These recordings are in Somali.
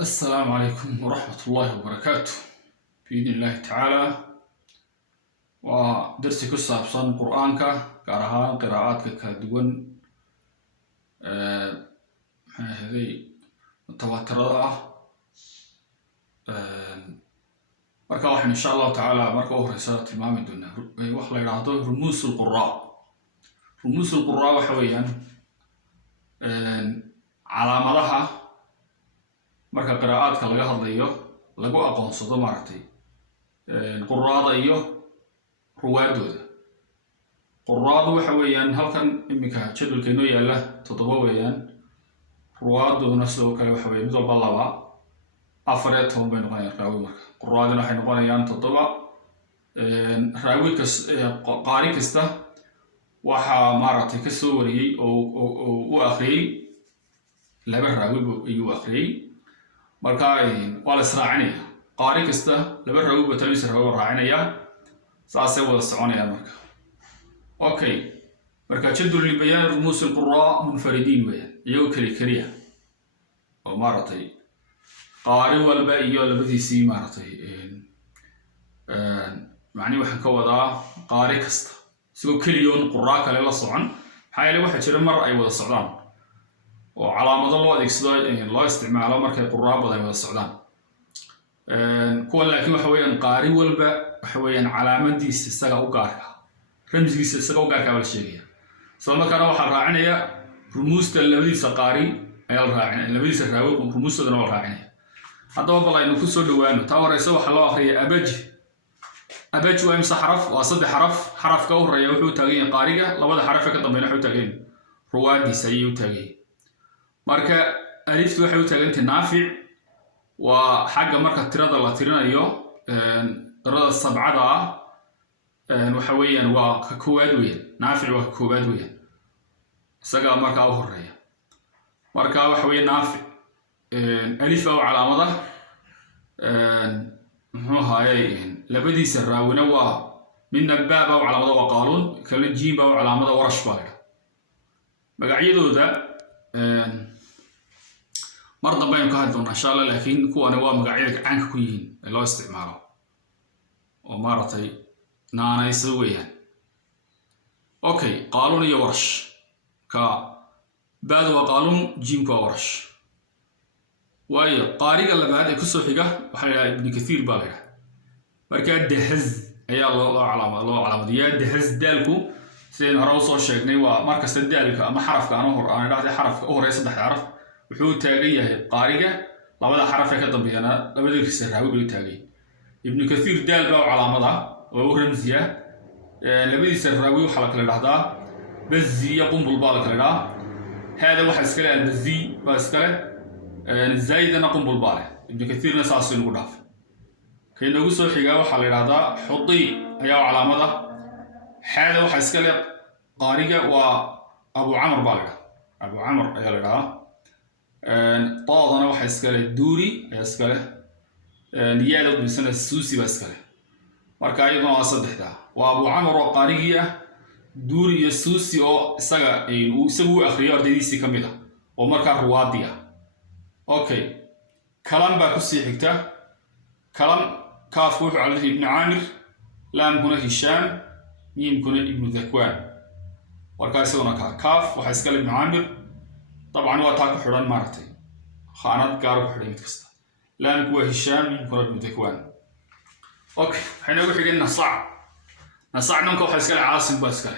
السلام عليكم ورحمة الله وبركاته. بإذن الله تعالى ودرسي كسابسان قرآنك كارها قراءاتك كدون هذه متواترة marka waxaan insha Allah taala marka u horeysa tilmaami doonaa wax la yiraahdo rumuusul qurraa waxa weeyaan calaamadaha marka qiraa'aadka laga hadlayo lagu aqoonsado maartay qurraada iyo ruwaadooda qurraadu waxa weeyaan halkan imika jadwalkeenu yaala 7 weeyaan ruwaaduna sidoo kale waxa weeyaan mid walba laba afar toban bay noqonayaan raawi marka qurraaduna waxay noqonayaan 7 raawi qaari kasta waxa maartay ka soo wariyay oo u akhriyay laba raawi ayuu akhriyay marka waa la israacinaya qaari kasta laba raawi bataliisa raawi raacinaya saasay wada soconayaan marka okay marka jadwal li bayaan rumuus al-qurra munfaridin weeyaan iyagoo kaliya oo maartay qaari walba iyo labadiisii maartay macni waxaan ka wadaa qaari kasta sidoo kaliyoon qurra kale la socon xayla waxa jira mar ay wada socdaan oo calaamado loo adeegsado loo isticmaalo markay qurra badan wada socdaan kuwa laakiin waxa weeyaan qaari walba waxa weeyaan calaamadiisa isaga u gaarka ramsigiisa isaga u gaarka la sheegaya sababta kana waxa raacinaya rumuusta labadiisa qaari ayaa raacinaya labadiisa raawi rumuustana waa raacinaya haddaba balaynu ku soo dhawaano taa horeysa waxa loo akhriyaa abaj waa imsa xaraf waa 3 xarafka u horeeya wuxuu taagan yahay qaariga labada xaraf ka dambeeyna wuxuu taagan ruwaadiisa ayuu taagan marka aliftu waxay u taagan tahay naafic waa xagga marka tirada la tirinayo tirada 7 waxa weeyaan waa ka koowaad weeyaan naafic waa ka koowaad weeyaan isaga marka u horeeya marka waxa weeyaan naafic alif oo calaamada muxuu haayay labadiisa raawina waa min baab oo calaamada waa qaalun kala jiim oo calaamada warash baa magacyadooda mar dambe aynu ka hadli doonaa insha Allah laakiin kuwana waa magacyada caanka ku yihiin ee loo isticmaalo oo maartay naanaysa weeyaan okay qaalun iyo warash ka baad waa qaalun jiim ka warash waayo qaariga labaad ee ku soo xiga waxa la ibn kathiir baa la marka dahaz ayaa loo calaamadiyaa dahaz daalku sideen hore soo sheegnay waa marka sadaalka ama xarafka aan dhahday xarafka u horeeya 3 xaraf wuxuu taagan yahay qaariga labada xaraf ee ka dambeeyana labadiisa raawi buu taagay ibn kathiir daal baa calaamada oo ramsiya labadiisa raawi waxa la kala dhahdaa bazzi qunbul baa la kala dhahdaa hada waxa iska leh bazzi baa iska leh zaydana qunbul baa leh ibn kathiirna saas inuu dhaaf kayna ugu soo xigaa waxa la dhahdaa xudi ayaa calaamada hada waxa iska leh qaariga waa abu amr baa la abu amr ayaa la dhahdaa طاضنا waxa iska leh duuri ayaa iska leh niyada bisana suusi baa iska leh marka ayaduna waa 3 waa abu amr oo qaarigi ah duuri iyo suusi oo isaga uu akhriyo ardaydiisa kamid ah oo marka ruwaadi ah okay kalam baa ku sii xigta kalam kaaf wuxuu califay ibn amir lam kuna hisham mim kuna ibn zakwan marka isaguna kaaf waxa iska leh ibn amir طبعا هو تاكو حران مارتي خانات قارب حرين كستا لان كوا هشام يكون ابن ذكوان اوكي حين نقول حقنا نصع نمك وحا اسكال عاصم باسكال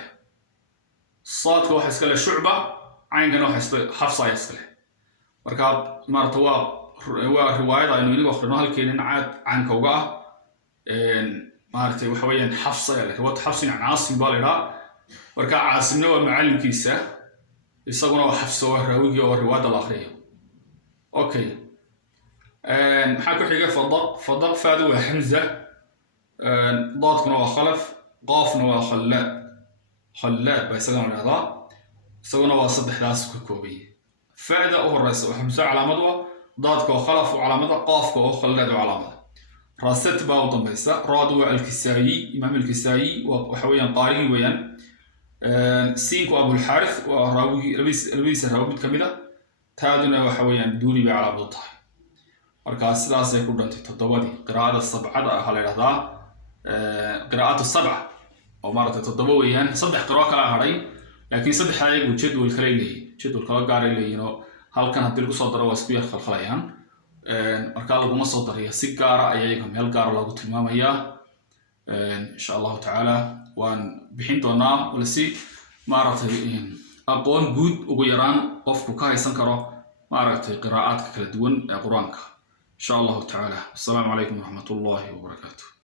صاد وحا اسكال شعبة عين كان وحا حفصة يسكال مركاب مارتوا هو رواية انه يني وخرناها الكينين عاد عن كوغا مارتي وحويا حفصة رواية حفصة عن عاصم بالي مركاب عاصم نوى معلم كيسة isaguna waa xafso raawigi oo riwaayada la akhriyo okay maxaa ku xiga fadaq faadu waa hamza dadkuna waa khalaf qaafna waa khallad bay isaguna waa 3daas ku koobay faada oo horeysa waa hamza calaamad waa dadka oo khalaf oo calaamada qaafka oo khallad oo calaamada rasat baa u dambaysa raad waa al-kisaayi imaam al-kisaayi waxa weeyaan qaarigi weeyaan سينكو أبو الحارث وراوي لبيس الراوي كميدا تادنا وحويان دوري بعلى بطه markaas sidaasay ku dhantay toddobadii qiraa'ada sabcada ah la yiraahdaa qiraa'atu sabca oo maaragtay toddoba weeyaan saddex qiraa'o kala hadhay laakiin saddexda ayagu jadwal kale leeyihiin jadwal kala gaar ah leeyihiin oo halkan haddii lagu soo daro waa isku yar khalkhalayaan markaa laguma soo daraya si gaara ayaa iyaga meel gaara loogu tilmaamayaa insha allahu tacaala waan bixin doonaa walsi maaragtay aqoon guud ugu yaraan qofku ka haysan karo maaragtay qiraa'aadka kala duwan ee quraanka insha allahu tacaala. Assalaamu calaykum waraxmatullaahi wabarakaatuh.